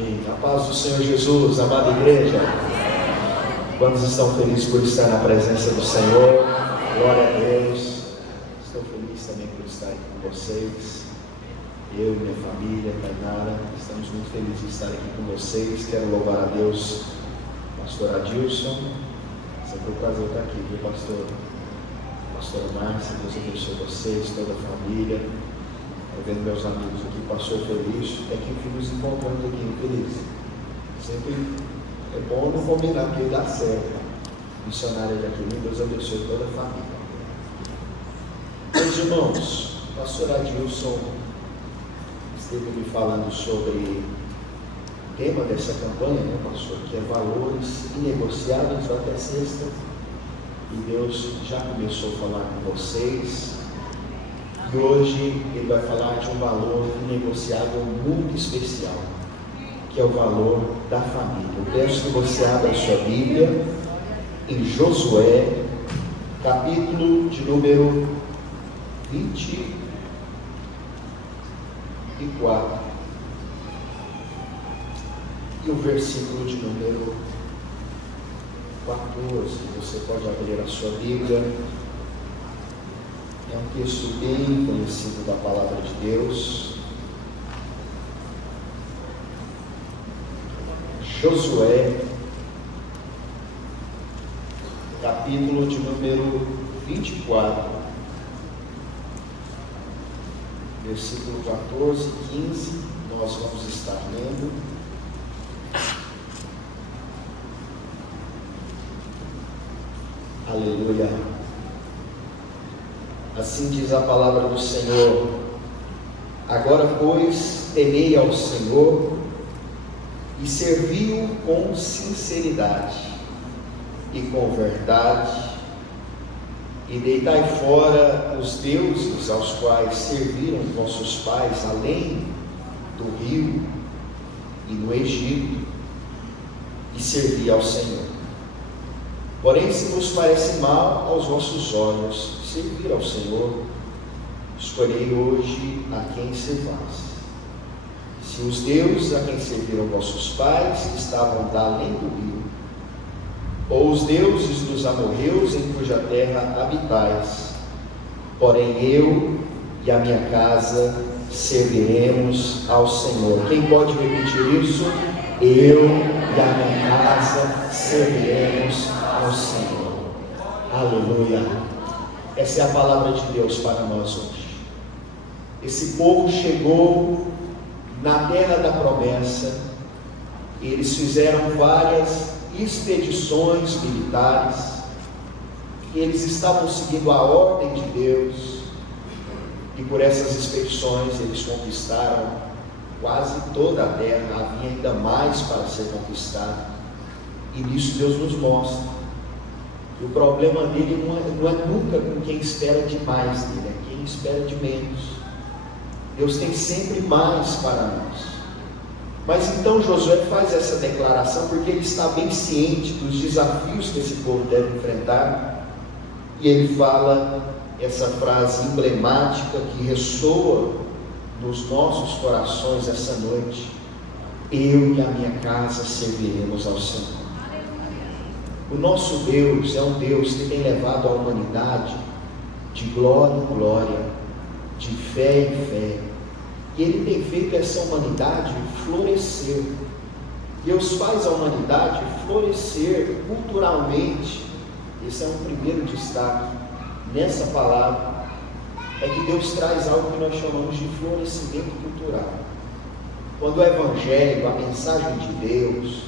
Amém. A paz do Senhor Jesus, amada igreja. Quantos estão felizes por estar na presença do Senhor? Glória a Deus. Estou feliz também por estar aqui com vocês. Eu e minha família, Tainara, estamos muito felizes de estar aqui com vocês. Quero louvar a Deus, pastor Adilson. Sempre um prazer estar aqui, viu, pastor? Pastor Márcia, Deus abençoe vocês, toda a família. Estou vendo meus amigos aqui, passou feliz, é que enfim nos encontramos aqui feliz. Sempre é bom não combinar, porque dá certo. Missionária de aqui, Deus abençoe toda a família. Meus irmãos, o pastor Adilson esteve me falando sobre o tema dessa campanha, né, pastor? Que é valores inegociáveis até sexta. E Deus já começou a falar com vocês. E hoje ele vai falar de um valor inegociável muito especial, que é o valor da família. Eu peço que você abra a sua Bíblia em Josué, capítulo de número 24 e o versículo de número 14. Você pode abrir a sua Bíblia. É um texto bem conhecido da palavra de Deus. Josué, capítulo de número 24, versículo 14 e 15, nós vamos estar lendo. Aleluia. Assim diz a palavra do Senhor: agora, pois, temei ao Senhor e servi-o com sinceridade e com verdade, e deitai fora os deuses aos quais serviram vossos pais além do rio e no Egito, e servi ao Senhor. Porém, se vos parece mal aos vossos olhos servir ao Senhor, escolhei hoje a quem servais. Se os deuses a quem serviram vossos pais estavam da além do rio, ou os deuses dos amorreus em cuja terra habitais, porém eu e a minha casa serviremos ao Senhor. Quem pode repetir isso? Eu e a minha casa serviremos ao Senhor. Aleluia. Essa é a palavra de Deus para nós hoje. Esse povo chegou na terra da promessa. Eles fizeram várias expedições militares. Eles estavam seguindo a ordem de Deus. E por essas expedições eles conquistaram quase toda a terra. Havia ainda mais para ser conquistado. E nisso Deus nos mostra. E o problema dele não é nunca com quem espera demais dele, é quem espera de menos. Deus tem sempre mais para nós. Mas então Josué faz essa declaração porque ele está bem ciente dos desafios que esse povo deve enfrentar. E ele fala essa frase emblemática que ressoa nos nossos corações essa noite: eu e a minha casa serviremos ao Senhor. O nosso Deus é um Deus que tem levado a humanidade de glória em glória, de fé em fé. E Ele tem feito essa humanidade florescer. Deus faz a humanidade florescer culturalmente. Esse é um primeiro destaque nessa palavra. É que Deus traz algo que nós chamamos de florescimento cultural. Quando o Evangelho, a mensagem de Deus,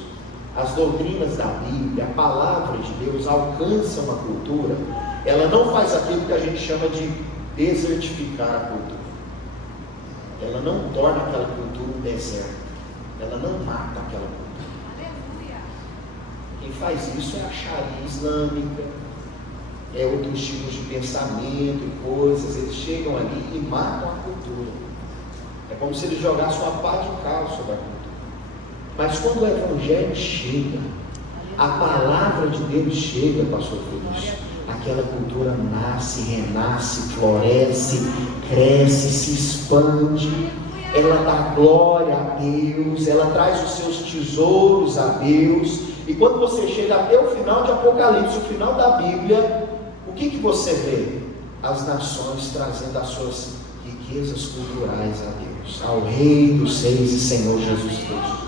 as doutrinas da Bíblia, a palavra de Deus alcança uma cultura, ela não faz aquilo que a gente chama de desertificar a cultura. Ela não torna aquela cultura um deserto. Ela não mata aquela cultura. Quem faz isso é a Sharia islâmica, é outros tipos de pensamento e coisas. Eles chegam ali e matam a cultura. É como se eles jogassem uma pá de cal sobre a cultura. Mas quando o Evangelho chega, a palavra de Deus chega, pastor Felício, aquela cultura nasce, renasce, floresce, cresce, se expande. ela dá glória a Deus, ela traz os seus tesouros a Deus. E quando você chega até o final de Apocalipse, o final da Bíblia, o que você vê? As nações trazendo as suas riquezas culturais a Deus, ao Rei dos Reis e Senhor Jesus Cristo.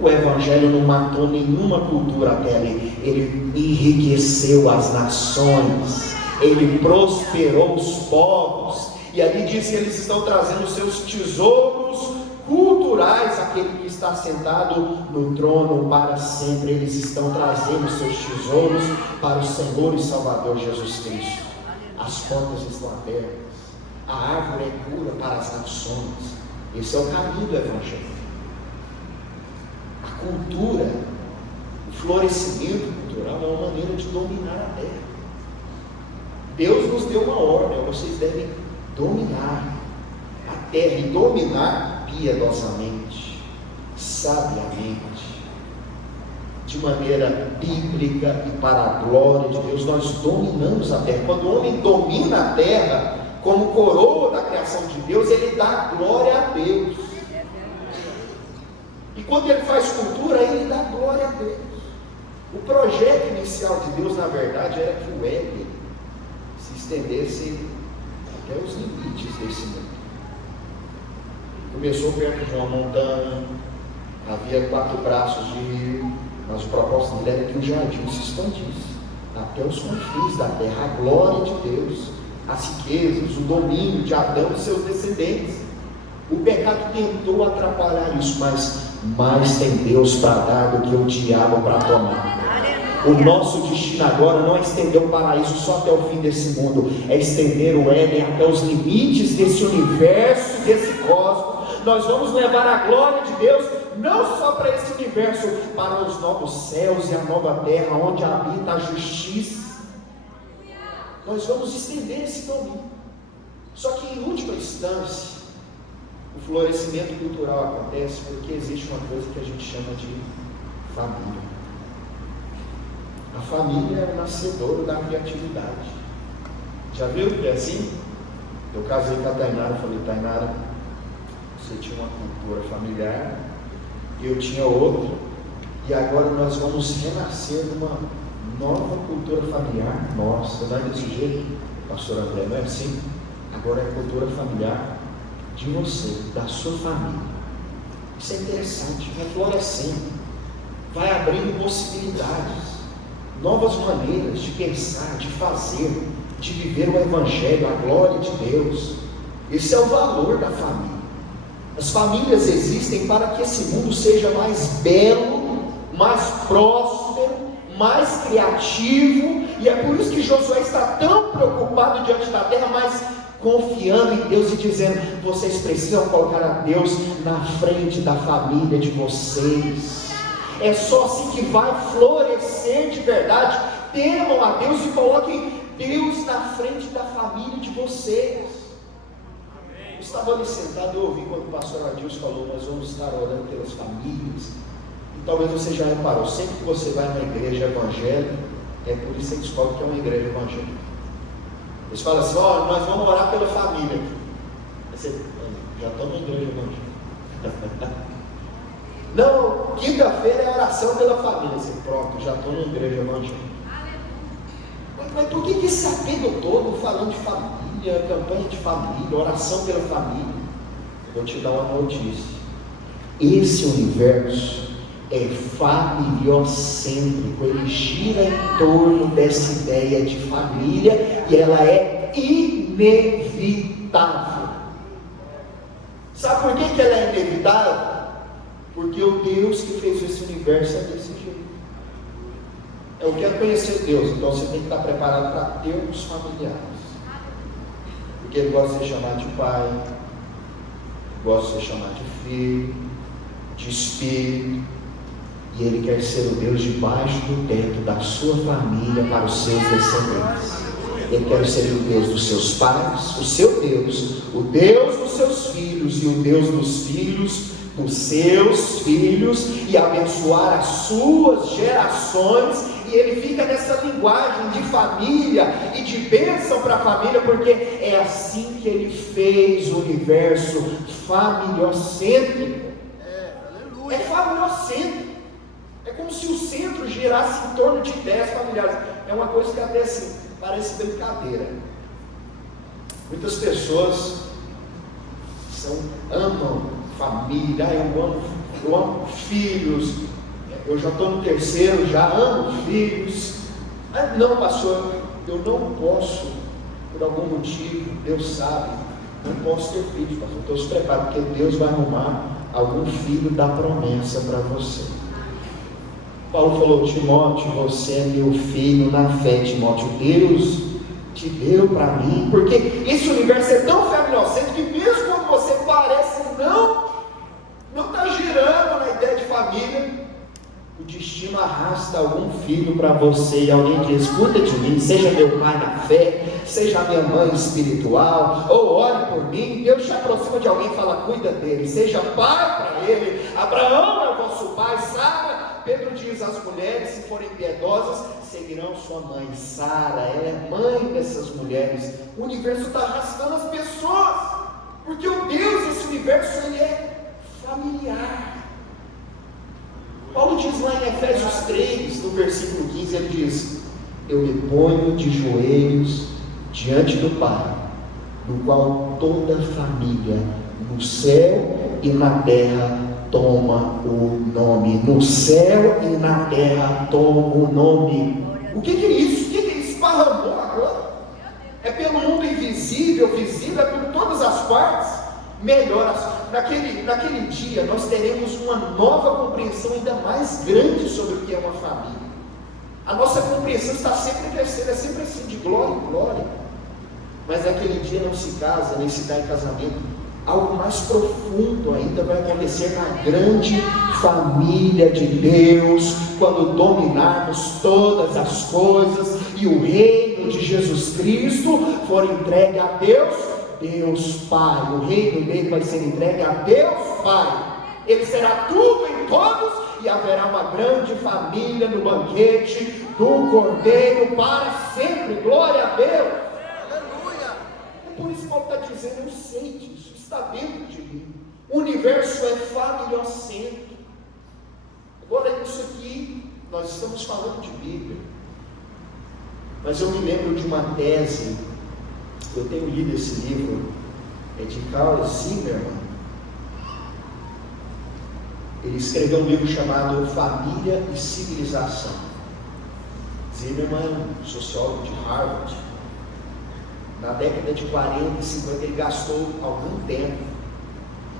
O Evangelho não matou nenhuma cultura até ali, ele enriqueceu as nações, ele prosperou os povos, e ali diz que eles estão trazendo os seus tesouros culturais, aquele que está sentado no trono para sempre. Eles estão trazendo os seus tesouros para o Senhor e Salvador Jesus Cristo. As portas estão abertas, a árvore é cura para as nações. Esse é o caminho do Evangelho. A cultura, o florescimento cultural é uma maneira de dominar a terra. Deus nos deu uma ordem: vocês devem dominar a terra, e dominar piedosamente, sabiamente, de maneira bíblica e para a glória de Deus. Nós dominamos a terra. Quando o homem domina a terra como coroa da criação de Deus, ele dá glória a Deus. E quando ele faz cultura, ele dá glória a Deus. O projeto inicial de Deus, na verdade, era que o Éden se estendesse até os limites desse mundo. Começou perto de uma montanha, havia 4 braços de rio, mas o propósito dele era que o jardim se expandisse até os confins da terra, a glória de Deus, as riquezas, o domínio de Adão e seus descendentes. O pecado tentou atrapalhar isso, mas mais tem Deus para dar do que o diabo para tomar. O nosso destino agora não é estender o paraíso só até o fim desse mundo, é estender o Éden até os limites desse universo, desse cosmos. Nós vamos levar a glória de Deus não só para esse universo, para os novos céus e a nova terra, onde habita a justiça. Nós vamos estender esse domínio. Só que em última instância, o florescimento cultural acontece porque existe uma coisa que a gente chama de família. A família é o nascedor da criatividade. Já viu que é assim? Eu casei com a Tainara, falei: Tainara, você tinha uma cultura familiar, eu tinha outra, e agora nós vamos renascer numa nova cultura familiar. Nossa, não é desse jeito, pastor André, não é assim? Agora é a cultura familiar de você, da sua família. Isso é interessante, vai florescendo, vai abrindo possibilidades, novas maneiras de pensar, de fazer, de viver o Evangelho, a glória de Deus. Esse é o valor da família. As famílias existem para que esse mundo seja mais belo, mais próspero, mais criativo, e é por isso que Josué está tão preocupado diante da terra, mas confiando em Deus e dizendo: vocês precisam colocar a Deus na frente da família de vocês. É só assim que vai florescer de verdade. Temam a Deus e coloquem Deus na frente da família de vocês. Eu estava ali sentado e ouvi quando o pastor Adilson falou: nós vamos estar orando pelas famílias. E talvez você já reparou, sempre que você vai numa igreja evangélica, é por isso que você descobre que é uma igreja evangélica. Eles falam assim: nós vamos orar pela família. Aí você: já estou na igreja evangélica. Não, quinta-feira é oração pela família. Você: pronto, já estou na igreja evangélica. Mas por que esse apego todo falando de família, campanha de família, oração pela família? Eu vou te dar uma notícia: esse universo é familiocêntrico, ele gira em torno dessa ideia de família, e ela é inevitável. Sabe por que ela é inevitável? Porque o Deus que fez esse universo é desse jeito. Eu quero conhecer Deus, então você tem que estar preparado para ter os familiares. Porque Ele gosta de ser chamado de pai, gosta de ser chamado de filho, de espírito, e Ele quer ser o Deus debaixo do teto da sua família para os seus descendentes. Ele quer ser o Deus dos seus pais, o seu Deus, o Deus dos seus filhos e o Deus dos filhos dos seus filhos, e abençoar as suas gerações e ele fica nessa linguagem de família e de bênção para a família, porque é assim que ele fez o universo familiocêntrico. É familiocêntrico. É como se o centro girasse em torno de ideias familiares. É uma coisa que até assim, parece brincadeira. Muitas pessoas amam família, eu amo filhos, eu já estou no terceiro, já amo filhos. Não, pastor, eu não posso, por algum motivo, Deus sabe, não posso ter filhos, pastor. Estou se preparando, porque Deus vai arrumar algum filho da promessa para você. Paulo falou: Timóteo, você é meu filho na fé. Timóteo, Deus te deu para mim, porque esse universo é tão familiocêntrico que mesmo quando você parece não está girando na ideia de família, o destino arrasta algum filho para você, e alguém diz: cuida de mim, seja meu pai na fé, seja minha mãe espiritual, ou ore por mim. Deus te aproxima de alguém e fala: cuida dele, seja pai para ele. Abraão é o vosso pai, Sara. Pedro diz: as mulheres, se forem piedosas, seguirão sua mãe. Sara, ela é mãe dessas mulheres. O universo está arrastando as pessoas, porque o Deus desse universo, ele é familiar. Paulo diz lá em Efésios 3, no versículo 15, ele diz: eu me ponho de joelhos diante do Pai, no qual toda a família, no céu e na terra, toma o nome. No céu e na terra toma o nome. O que é isso? O que é isso? Esparramou agora? É pelo mundo invisível, visível, é por todas as partes. Melhor, naquele dia nós teremos uma nova compreensão ainda mais grande sobre o que é uma família. A nossa compreensão está sempre crescendo, é sempre assim, de glória em glória. Mas naquele dia não se casa, nem se dá em casamento. Algo mais profundo ainda vai acontecer na grande família de Deus, quando dominarmos todas as coisas e o reino de Jesus Cristo for entregue a Deus Pai. O reino dele vai ser entregue a Deus Pai. Ele será tudo em todos, e haverá uma grande família no banquete do Cordeiro para sempre. Glória a Deus. Aleluia. É por isso que Paulo está dizendo: eu sei disso, está dentro de mim. O universo é familiocêntrico. Agora, isso aqui, nós estamos falando de Bíblia, mas eu me lembro de uma tese. Eu tenho lido esse livro, é de Carl Zimmermann. Ele escreveu um livro chamado Família e Civilização. Zimmermann, sociólogo de Harvard. Na década de 40 e 50 ele gastou algum tempo,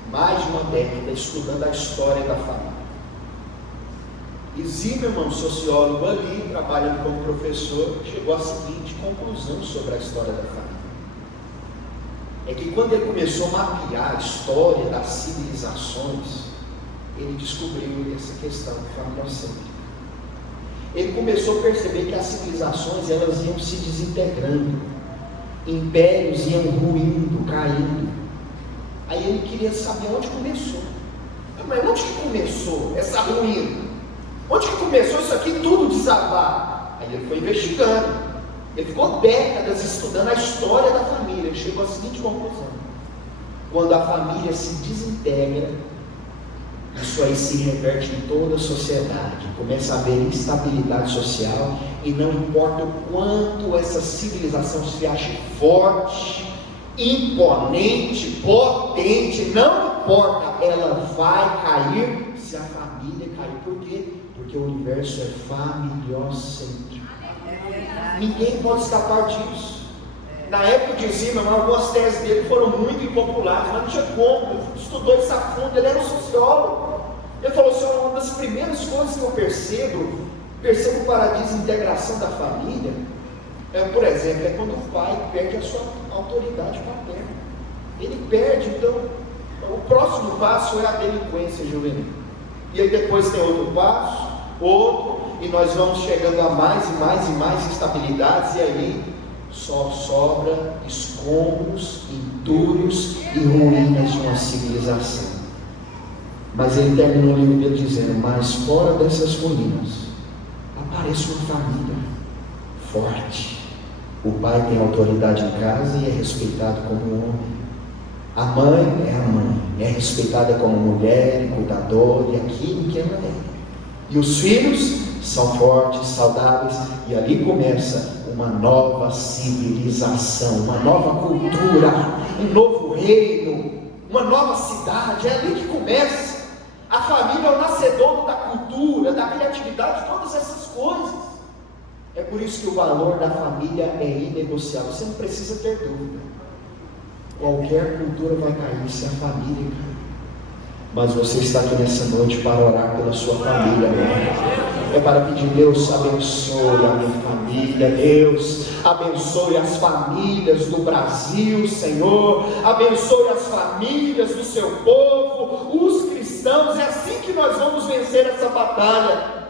mais de uma década, estudando a história da família. E Zimmermann, sociólogo ali, trabalhando como professor, chegou à seguinte conclusão sobre a história da família. É que quando ele começou a mapear a história das civilizações, ele descobriu essa questão familiocêntrica. Ele começou a perceber que as civilizações, elas iam se desintegrando, impérios iam ruindo, caindo. Aí ele queria saber onde começou. Mas onde que começou essa ruína? Onde que começou isso aqui tudo desabar? Aí ele foi investigando. Ele ficou décadas estudando a história da família. Ele chegou à seguinte conclusão: quando a família se desintegra, isso aí se reverte em toda a sociedade. Começa a haver instabilidade social, e não importa o quanto essa civilização se ache forte, imponente, potente, não importa, ela vai cair se a família cair. Por quê? Porque o universo é familiocêntrico. Ninguém pode escapar disso. Na época de Zimmermann, algumas teses dele foram muito impopulares, mas não tinha como. Ele estudou isso a fundo, ele era um sociólogo. Ele falou assim: uma das primeiras coisas que eu percebo para a desintegração da família, por exemplo, é quando o pai perde a sua autoridade paterna. Ele perde, então, o próximo passo é a delinquência juvenil. E aí depois tem outro passo, e nós vamos chegando a mais e mais e mais instabilidades, e aí só sobra escombros, entulhos e ruínas de uma civilização. Mas ele termina o livro dele dizendo: mas fora dessas ruínas pareça uma família forte. O pai tem autoridade em casa e é respeitado como homem. A mãe é a mãe, é respeitada como mulher, cuidadora e aquilo que ela é. E os filhos são fortes, saudáveis, e ali começa uma nova civilização, uma nova cultura, um novo reino, uma nova cidade. É ali que começa. A família é o nascedouro da cultura, da criatividade, todas essas coisas. É por isso que o valor da família é inegociável. Você não precisa ter dúvida. Qualquer cultura vai cair se a família cair. Mas você está aqui nessa noite para orar pela sua família, é para pedir: Deus abençoe a minha família, Deus abençoe as famílias do Brasil, Senhor, abençoe as famílias do seu povo, os cristãos. É assim que nós vamos vencer essa batalha.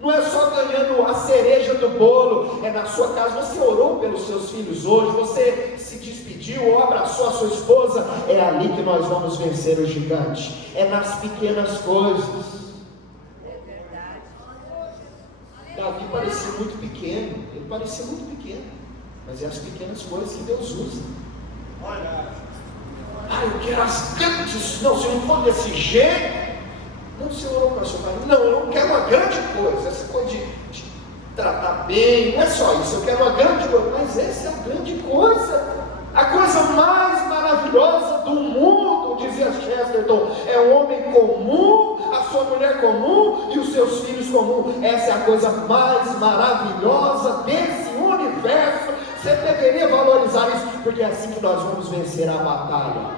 Não é só ganhando a cereja do bolo, é na sua casa. Você orou pelos seus filhos hoje, você se despediu ou abraçou a sua esposa. É ali que nós vamos vencer o gigante, é nas pequenas coisas. É verdade. Davi parecia muito pequeno, ele parecia muito pequeno, mas é as pequenas coisas que Deus usa. Eu quero as grandes. Não, se não for desse jeito. Não, você orou para a sua família? Não, eu não quero uma grande coisa, essa coisa de tratar bem, não é só isso, eu quero uma grande coisa. Mas essa é a grande coisa, a coisa mais maravilhosa do mundo, dizia Chesterton, é o homem comum, a sua mulher comum e os seus filhos comuns. Essa é a coisa mais maravilhosa desse universo. Você deveria valorizar isso, porque é assim que nós vamos vencer a batalha,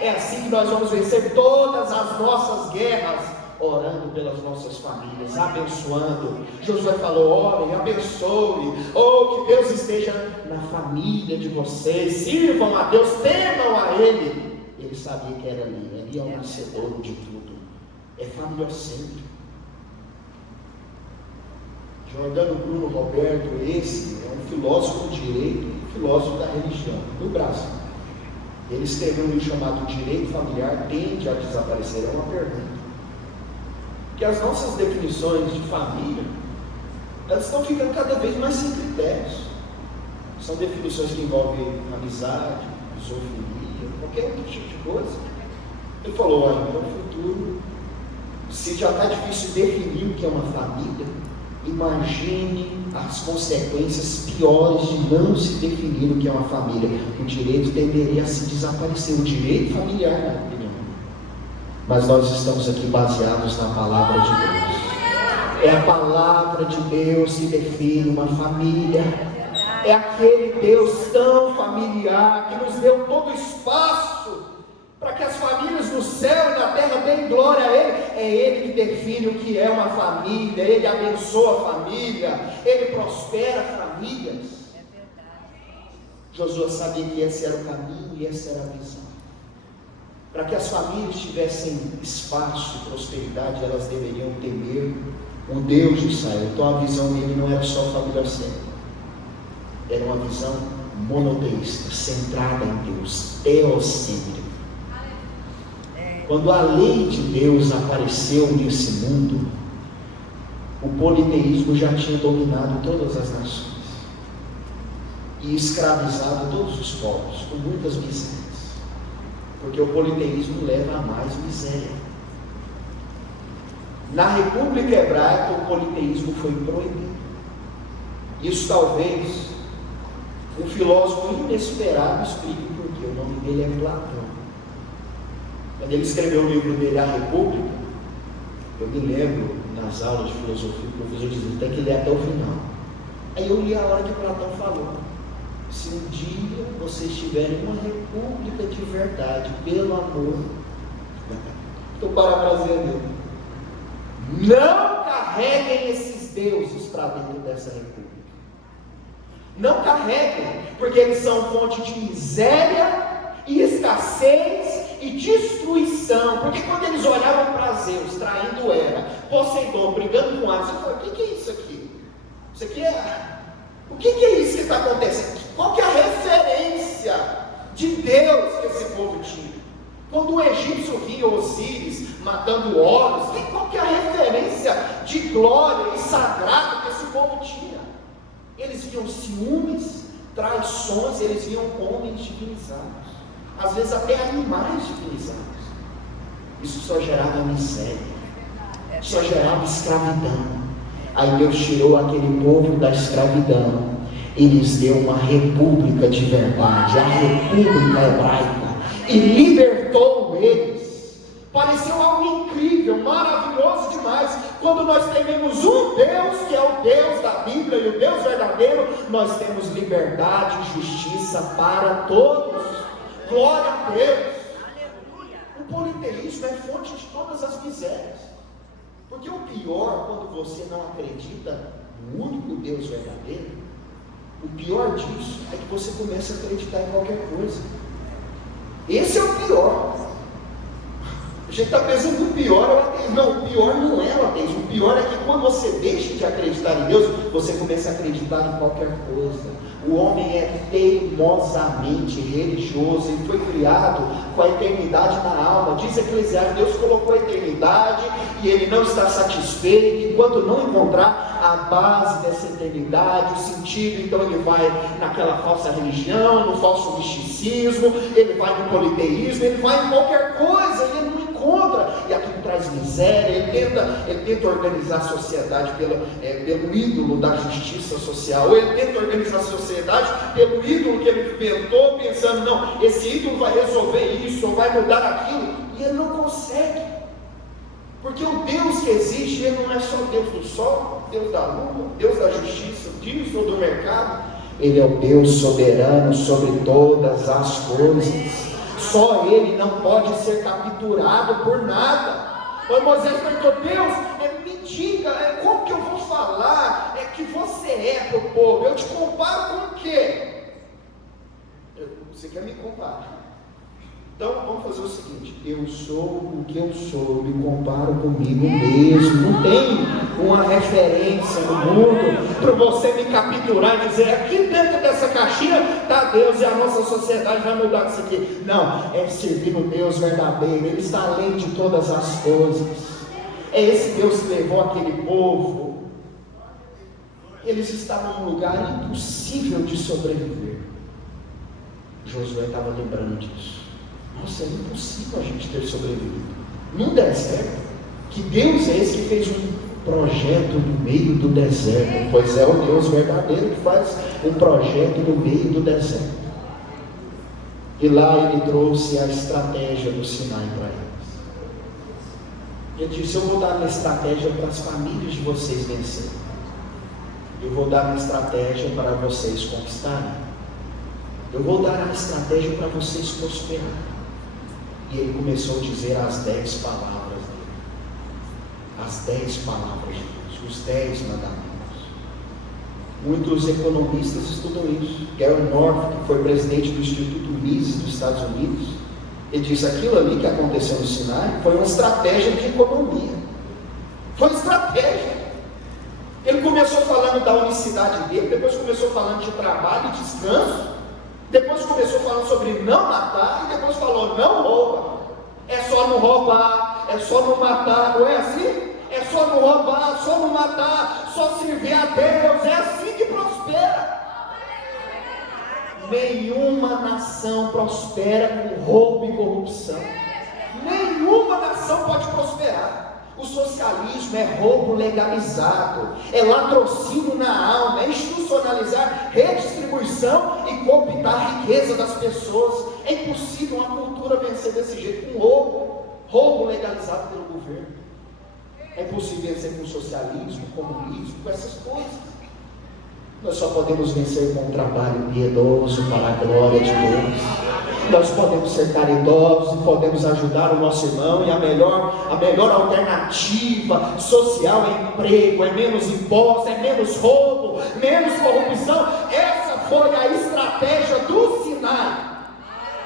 é assim que nós vamos vencer todas as nossas guerras, orando pelas nossas famílias, abençoando. Josué falou: orem, abençoe, que Deus esteja na família de vocês, sirvam a Deus, temam a Ele. Ele sabia que era ali é o nascedouro de tudo, é familiocêntrico. Jordano Bruno Roberto, esse é um filósofo do direito, um filósofo da religião do Brasil. Ele escreveu um livro chamado Direito Familiar Tende a Desaparecer. É uma pergunta. Que as nossas definições de família, elas estão ficando cada vez mais sem critérios. São definições que envolvem amizade, zoofilia, qualquer outro tipo de coisa. Ele falou: olha, no futuro, se já está difícil definir o que é uma família, imagine as consequências piores de não se definir o que é uma família. O direito tenderia a se desaparecer, o direito familiar, na minha opinião. Mas nós estamos aqui baseados na palavra de Deus. É a palavra de Deus que define uma família. É aquele Deus tão familiar que nos deu todo o espaço para que as famílias no céu e na terra deem glória a Ele. É Ele que define o que é uma família. Ele abençoa a família, Ele prospera famílias. Josué sabia que esse era o caminho e essa era a visão. Para que as famílias tivessem espaço e prosperidade, elas deveriam temer o Deus de Israel. Então a visão dele não era só familiocêntrica, era uma visão monoteísta, centrada em Deus, teocêntrica. Quando a lei de Deus apareceu nesse mundo, o politeísmo já tinha dominado todas as nações e escravizado todos os povos, com muitas misérias. Porque o politeísmo leva a mais miséria. Na República Hebraica, o politeísmo foi proibido. Isso talvez um filósofo inesperado explique por quê. O nome dele é Platão. Quando ele escreveu o livro dele, A República, eu me lembro, nas aulas de filosofia, o professor dizia: tem que ler até o final. Aí eu li a hora que Platão falou: se um dia vocês tiverem uma república de verdade, pelo amor, estou parafraseando, não carreguem esses deuses para dentro dessa república. Não carreguem, porque eles são fonte de miséria e escassez e destruição. Porque quando eles olhavam para Zeus traindo Hera, Poseidon brigando com Hades, eles falaram: o que é isso aqui? Isso aqui é... O que é isso que está acontecendo? Qual que é a referência de Deus que esse povo tinha? Quando o egípcio via Osíris matando Horus, qual que é a referência de glória e sagrado que esse povo Eles viam ciúmes, traições, eles viam homens divinizados, às vezes até animais divinizados. Isso só gerava miséria, só gerava escravidão. Aí Deus tirou aquele povo da escravidão e lhes deu uma república de verdade, a república hebraica, e libertou eles. Pareceu algo incrível, maravilhoso demais. Quando nós temos um Deus, que é o Deus da Bíblia e o Deus verdadeiro, nós temos liberdade e justiça para todos. Glória a Deus. O politeísmo é fonte de todas as misérias. Porque o pior, quando você não acredita no único Deus verdadeiro, o pior disso é que você começa a acreditar em qualquer coisa. Esse é o pior. A gente está pensando que o pior é o ateísmo. Não, o pior não é o ateísmo. O pior é que quando você deixa de acreditar em Deus, você começa a acreditar em qualquer coisa. O homem é teimosamente religioso. Ele foi criado com a eternidade na alma. Diz Eclesiastes, Deus colocou a eternidade e ele não está satisfeito enquanto não encontrar a base dessa eternidade, o sentido. Então ele vai naquela falsa religião, no falso misticismo, ele vai no politeísmo, ele vai em qualquer coisa e ele não encontra, e aquilo traz miséria. Ele tenta organizar a sociedade pelo ídolo da justiça social, ou ele tenta organizar a sociedade pelo ídolo que ele inventou, pensando, não, esse ídolo vai resolver isso, ou vai mudar aquilo, e ele não consegue, porque o Deus que existe, ele não é só Deus do sol, Deus da lua, Deus da justiça, disso ou do mercado, ele é o Deus soberano sobre todas as coisas. Só ele não pode ser capturado por nada. Mas Moisés perguntou, Deus, me diga, como que eu vou falar que você é para o povo? Eu te comparo com o quê? Você quer me comparar? Então vamos fazer o seguinte, eu sou o que eu sou, eu me comparo comigo mesmo. Não tem uma referência no mundo para você me capturar e dizer, aqui dentro dessa caixinha está Deus e a nossa sociedade vai mudar isso aqui. Não, é servir o Deus verdadeiro, Ele está além de todas as coisas. É esse Deus que levou aquele povo. Eles estavam num lugar impossível de sobreviver. Josué estava lembrando disso. Nossa, é impossível a gente ter sobrevivido num deserto. Que Deus é esse que fez um projeto no meio do deserto? Pois é o Deus verdadeiro que faz um projeto no meio do deserto. E lá ele trouxe a estratégia do Sinai para eles. Ele disse, eu vou dar uma estratégia para as famílias de vocês vencerem. Eu vou dar uma estratégia para vocês conquistarem. Eu vou dar uma estratégia para vocês prosperarem. E ele começou a dizer as 10 palavras dele. As 10 palavras de Deus, os 10 mandamentos. Muitos economistas estudam isso. Gary North, que foi presidente do Instituto Mises dos Estados Unidos, ele disse, aquilo ali que aconteceu no Sinai foi uma estratégia de economia. Foi estratégia. Ele começou falando da unicidade dele, depois começou falando de trabalho e descanso, depois começou falando sobre não matar, e depois falou, não rouba. É só não roubar, é só não matar, não é assim? É só não roubar, só não matar, só servir a Deus, é assim que prospera. Nenhuma nação prospera com roubo e corrupção. Nenhuma nação pode prosperar. O socialismo é roubo legalizado, é latrocínio na alma, é institucionalizar redistribuição e cooptar a riqueza das pessoas. É impossível uma cultura vencer desse jeito, com roubo legalizado pelo governo. É impossível vencer com socialismo, comunismo, com essas coisas. Nós só podemos vencer com um trabalho piedoso para a glória de Deus. Nós podemos ser caridosos e podemos ajudar o nosso irmão, e a melhor alternativa social é emprego, é menos imposto, é menos roubo, menos corrupção. Essa foi a estratégia do Sinai,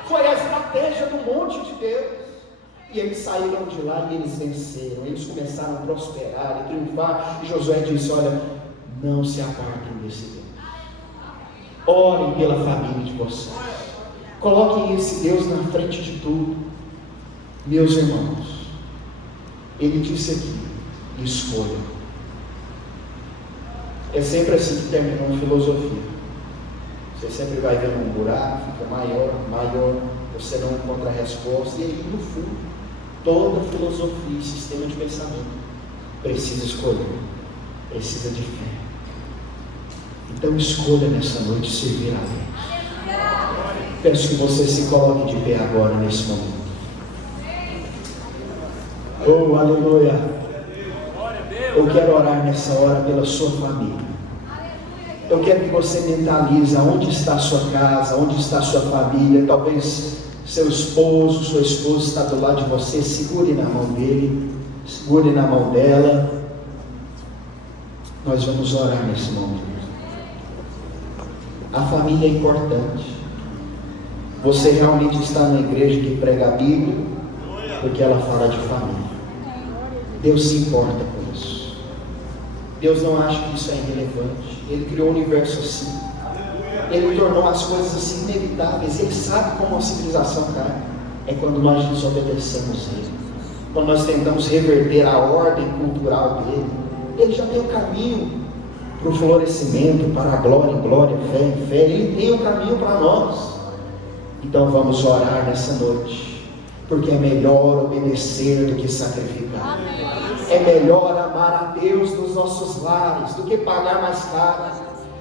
foi a estratégia do monte de Deus. E eles saíram de lá e eles venceram, eles começaram a prosperar e triunfar. E Josué disse, olha, não se apartem desse Deus, orem pela família de vocês, coloquem esse Deus na frente de tudo. Meus irmãos, ele disse aqui, escolham. É sempre assim que termina uma filosofia. Você sempre vai vendo um buraco, fica maior, maior, você não encontra a resposta, e aí no fundo, toda filosofia e sistema de pensamento precisa escolher, precisa de fé. Então escolha nessa noite servir a Deus. Peço que você se coloque de pé agora nesse momento. Oh, aleluia. Eu quero orar nessa hora pela sua família. Eu quero que você mentalize onde está a sua casa, onde está a sua família. Talvez seu esposo, sua esposa está do lado de você. Segure na mão dele, segure na mão dela. Nós vamos orar nesse momento. A família é importante. Você realmente está na igreja que prega a Bíblia, porque ela fala de família. Deus se importa com isso. Deus não acha que isso é irrelevante. Ele criou o universo assim. Ele tornou as coisas assim inevitáveis. Ele sabe como a civilização cai. É quando nós desobedecemos Ele. Quando nós tentamos reverter a ordem cultural dele. Ele já tem o caminho para o florescimento, para a glória em glória, fé em fé. Ele tem o caminho para nós. Então vamos orar nessa noite. Porque é melhor obedecer do que sacrificar. É melhor amar a Deus nos nossos lares do que pagar mais caro.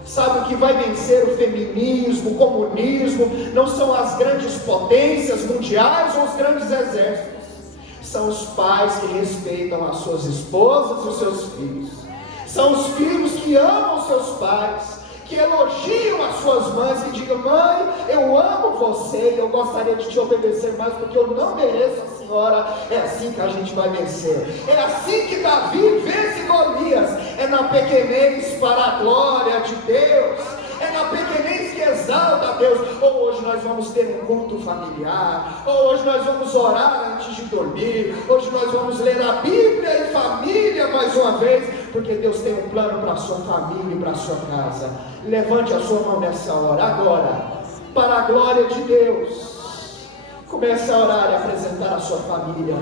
Sabe o que vai vencer o feminismo, o comunismo? Não são as grandes potências mundiais ou os grandes exércitos. São os pais que respeitam as suas esposas e os seus filhos. São os filhos que amam seus pais, que elogiam as suas mães, que digam: mãe, eu amo você e eu gostaria de te obedecer mais porque eu não mereço a senhora. É assim que a gente vai vencer. É assim que Davi vence Golias. É na pequenez para a glória de Deus. É na pequenez que exalta a Deus. Ou hoje nós vamos ter um culto familiar, ou hoje nós vamos orar antes de dormir, hoje nós vamos ler a Bíblia em família mais uma vez, porque Deus tem um plano para a sua família e para a sua casa. Levante a sua mão nessa hora, agora, para a glória de Deus. Comece a orar e apresentar a sua família.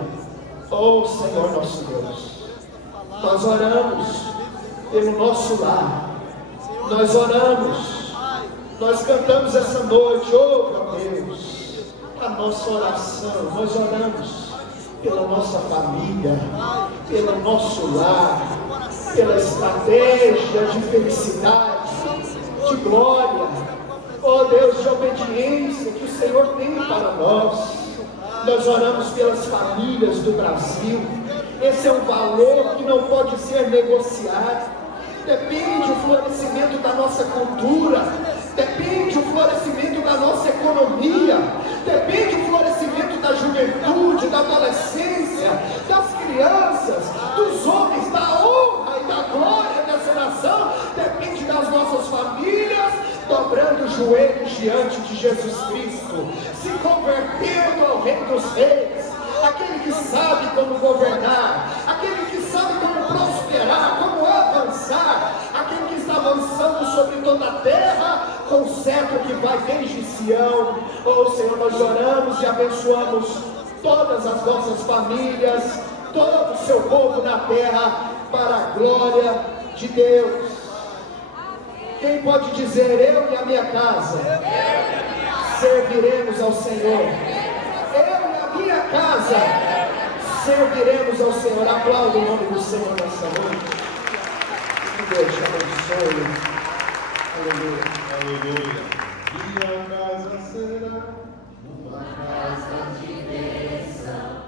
Oh Senhor nosso Deus, nós oramos pelo nosso lar. Nós oramos, nós cantamos essa noite, oh meu Deus, a nossa oração. Nós oramos pela nossa família, pelo nosso lar, pela estratégia de felicidade, de glória, oh Deus, de obediência que o Senhor tem para nós. Nós oramos pelas famílias do Brasil. Esse é um valor que não pode ser negociado. Depende o florescimento da nossa cultura, depende o florescimento da nossa economia, depende o florescimento da juventude, da adolescência, das crianças, dos homens, da honra e da glória dessa nação. Depende das nossas famílias dobrando os joelhos diante de Jesus Cristo, se convertendo ao Rei dos Reis, aquele que sabe como governar, aquele que sabe como prosperar, como avançar, aquele que está avançando sobre toda a terra, com o cetro que vai desde Sião. Oh Senhor, nós oramos e abençoamos todas as nossas famílias, todo o seu povo na terra, para a glória de Deus. Quem pode dizer: eu e a minha casa serviremos ao Senhor? Eu e a minha casa serviremos ao Senhor. Aplauda o nome do Senhor nessa noite. Que Deus te abençoe. Aleluia. Minha casa será uma casa de bênção.